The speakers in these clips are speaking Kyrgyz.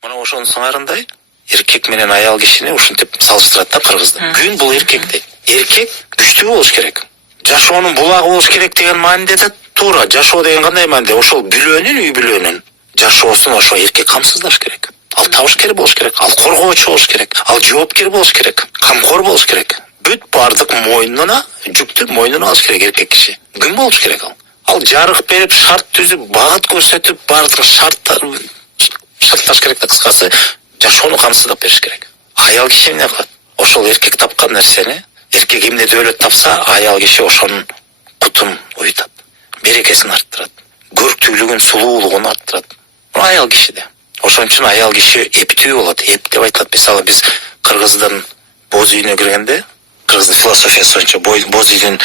Мына ошонун сыңарындай эркек менен аял кишини ушинтип салыштырат да кыргыздар. Күн бул эркек дейт. Эркек күчтүү болуш керек. Жашоонун булагы болуш керек деген мааниде да туура. Жашоо деген кандай мааниде? Ошол бүлөнүн, үй бүлөнүн жашоосун ошо эркек камсыздаш керек. Ал табышкер болуш керек, ал коргоочу болуш керек, ал жоопкер болуш керек, камкор болуш керек. Бүт бардык мойнуна, жүктү мойнуна алыш керек эркек киши. Күн болуш керек ал. Ал жарык берип, шарт түзүп, багыт көрсөтүп, бардык шартташ керек да, кыскасы жашоону камсыздап бериш керек. Аял киши эмне кылат? Ошол эркек тапкан нерсени, эркек эмне дөөлөт тапса, аял киши ошонун кутун уютат, берекесин арттырат, көрктүүлүгүн, сулуулугун арттырат. Бул аял кишиде. Ошон үчүн аял киши эптүү болот, эп деп айтылат. Мисалы биз кыргыздын боз үйүнө киргенде, кыргыздын философиясы боюнча боз үйдүн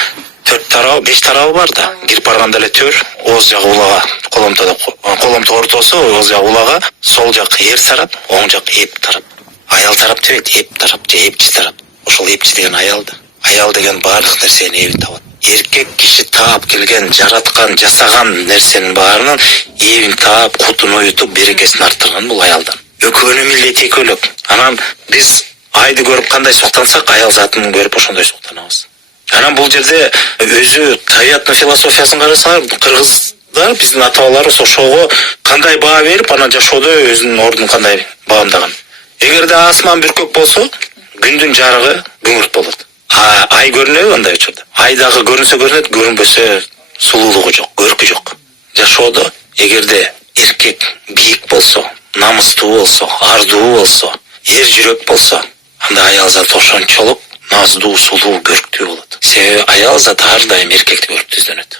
4 тарабы, 5 тарабы бар да. Кирип барганда эле төр, ооз жагы улага, коломто ортосу, ооз жагы улага, сол жак эр тарап, оң жак эп тарап. Аял тарап дебейт, эп тарап же эпчи тарап. Ошол эпчи деген аял да. Аял деген баардык нерсенин эбин табат. Эркек киши таап келген, жараткан, жасаган нерсенин баарынын эбин таап, кутун уютуп, берекесин арттырган бул аялдан. Экөөнүн милдети экөөлөк. Анан биз айды көрүп кандай суктансак, аял затын көрүп ошондой суктанабыз. Анан бул жерде өзү табиаттын философиясын карасаңар, кыргыздар биздин ата бабаларыбыз ошого кандай баа берип, анан жашоодо өзүнүн ордун кандай баамдаган. Эгерде асман бүркөк болсо, күндүн жарыгы күңүрт болот. Ай көрүнөбү андай учурда? Ай дагы көрүнсө көрүнөт, көрүнбөсө сулуулугу жок, көркү жок. Жашоодо эгерде эркек бийик болсо, намыстуу болсо, ардуу болсо, эр жүрөк болсо, анда аял заты ошончолук наздуу, сулуу, көрктүү болот. Себеби аял заты ар дайым эркекти көрүп түздөнөт.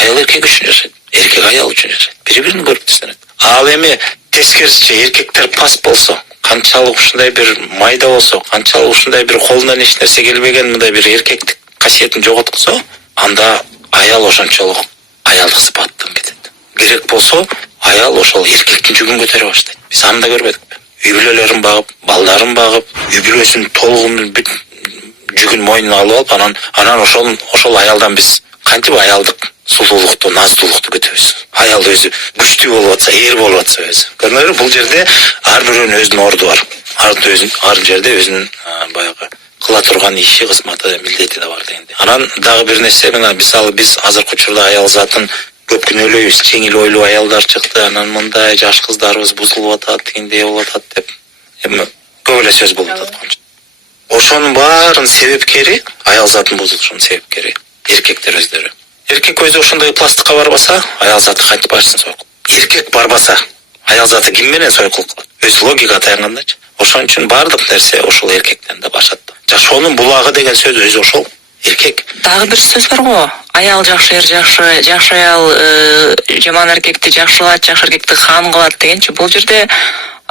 Аял эркек үчүн жашайт, эркек аял үчүн жашайт. Бири-бирин көрүп түздөнөт. Ал эми тескерисинче эркектер паст болсо, канчалык ушундай бир майда болсо, канчалык ушундай бир колунан эч нерсе келбеген мындай бир эркектик касиетин жоготкузо, анда аял ошончолук аялдык сыпаттан кетет. Керек болсо, аял ошол эркектин жүгүн көтөрө баштайт. Биз аны да көрбөдүкпү? Үй бүлөлөрүн багып, балдарын багып, үй бүлөсүнүн толугунун бүт жүгүн мойнуна алып алып, анан ошол аялдан биз кантип аялдык сулуулукту, наздуулукту көтөбүз. Аял өзү күчтүү болуп атса, эр болуп атса өзү. Көрдүңөрбү? Бул жерде ар бирөөнүн өзүнүн орду бар. Ар жерде өзүнүн баягы кыла турган иши, кызматы, милдети да бар дегенде. Анан дагы бир нерсе, мына мисалы биз азыркы учурда аял затын көп күнөөлөйбүз. Жеңил ойлуу аялдар чыкты, анан мындай жаш кыздарыбыз бузулуп атат, дегендей болуп атат деп. Эми көп эле сөз болуп атат. Ошонун баарын себепкери, аял затын бузулушунун себепкери эркектер өздөрү. Эркек өзү ошондой пластыкка барбаса, аял заты кантип барсын сойкул. Эркек барбаса, аял заты ким менен сойкул кылат? Өз логика таянгандачы. Ошон үчүн баардык нерсе ошол эркектен да башат. Жашоонун булагы деген сөз өзү ошол эркек. Дагы бир сөз бар го. Аял жакшы, эр жакшы, жакшы аял жаман эркекти жакшы кылат, жакшы эркекти хан кылат дегенчи. Бул жерде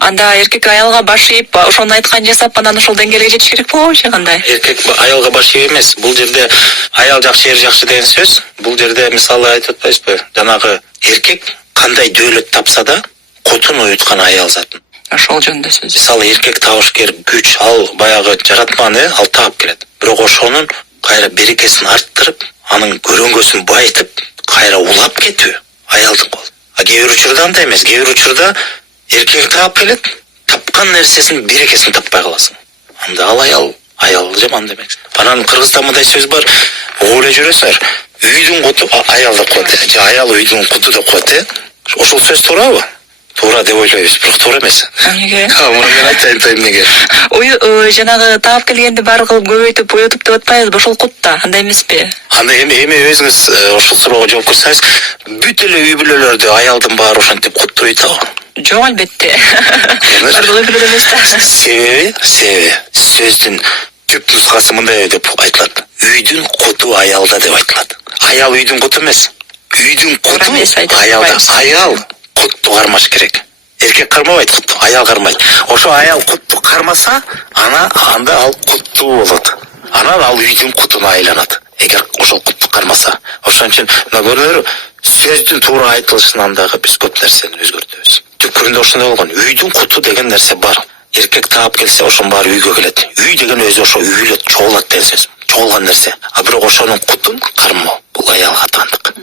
анда эркек аялга баш ийип, ошонун айтканын жасап, анан ошол деңгээлге жетиш керек болобу же кандай? Эркек аялга баш ийип эмес. Бул жерде аял жакшы, эр жакшы деген сөз. Бул жерде мисалы айтып атпайсызбы? Жанагы эркек кандай дөөлөт тапса да, кутун уюткан аял затын. Ошол жөнүндө сөз. Мисалы эркек табышкер, күч, ал баягы жаратманы ал таап келет. Бирок ошонун кайра берекесин арттырып, анын көрөнгөсүн байытып, кайра улап кетүү аялдын колу. Кээ бир учурда андай эмес. Кээ бир учурда эркек таап келет, тапкан нерсесин берекесин таппай каласың. Анда ал аял жаман демек. Анан кыргызда мындай сөз бар. Угуп эле жүрөсүңөр. Үйдүн куту аял деп коет, же аял үйдүн куту деп коет. Ошол сөз туурабы? Туура деп ойлойбуз, бирок туура эмес. Эмнеге? Муну мен айтайын эмнеге. Жанагы таап келгенди бар кылып көбөйтүп, уютуп деп атпайбызбы? Ошол кут да, андай эмеспи? Анда эми өзүңүз ошол суроого жооп берсеңиз, бүт эле үй бүлөлөрдө аялдын баары ошентип кут уютабы? Жок, албетте. Бардык үй бүлөдө эмес да. Себеби сөздүн түп нускасы мындай деп айтылат. Үйдүн куту аялда деп айтылат. Аял үйдүн куту эмес. Үйдүн куту аялда. Аял кутту кармаш керек. Эркек кармабайт кутту, аял кармайт. Ошо аял кутту кармаса, анда ал куттуу болот. Анан ал үйдүн кутуна айланат. Эгер ошол кутту кармаса. Ошон үчүн мына көрдүңөрбү, сөздүн туура айтылышынан дагы биз көп нерсени өзгөртөбүз. Түпкүрүндө ошондой болгон. Үйдүн куту деген нерсе бар. Эркек таап келсе, ошонун баары үйгө келет. Үй деген өзү ошо үйлөт, чогулат деген сөз. Чогулган нерсе. Бирок ошонун кутун кармоо. Бул аялга таандык.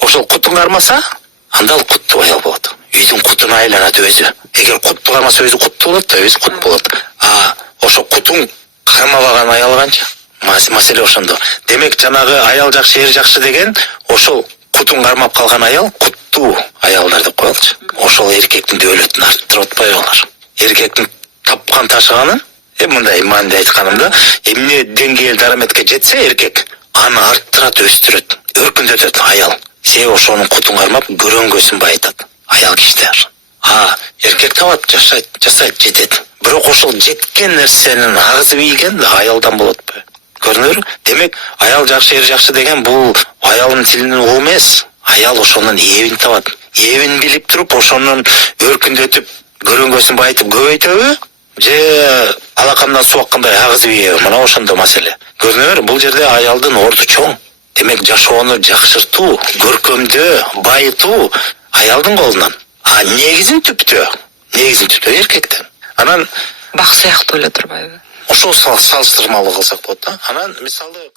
Ошол кутун кармаса, анда ал куттуу аял болот. үйдүн кутуна айланат өзү. Эгер кут кармаса өзү кут болот да, өзү кут болот. Ошо кутун кармабаган аял канча? Маселе ошондо. Демек жанагы аял жакшы, эр жакшы деген ошол кутун кармап калган аял куттуу аялдар деп коелучу. Ошол эркектин дөөлөтүн арттырып атпайбы алар? Эркектин тапкан ташыганын, мындай маанилүү айтканымда, эмне деңгээл дараметке жетсе эркек, аны арттырат, өстүрөт, өркүндөтөт аял. Себеби ошонун кутун кармап көрөнгөсүн байытат аял кишилер. Эркек табат, жасайт, жетет. Бирок ошол жеткен нерсенин агызып ийген аялдан болотпу? Көрүнөрү? Демек, аял жакшы, эр жакшы деген бул аялдын тилин угуу эмес. Аял ошонун эбин табат. Эбин билип туруп, ошонун өркүндөтүп, көрөнгөсүн байытып көбөйтөбү? Же алакамдан суу аккандай агызып ийеби? Мына ошондо маселе. Көрүнөрү? Бул жерде аялдын орду чоң. Демек, жашоону жакшыртуу, көркөмдөө, байытуу аялдын колунан. Негизин түптө эркектен. Анан бак сыяктуу эле турбайбы? ошол салыштырмалуу кылсак болот да. Анан мисалы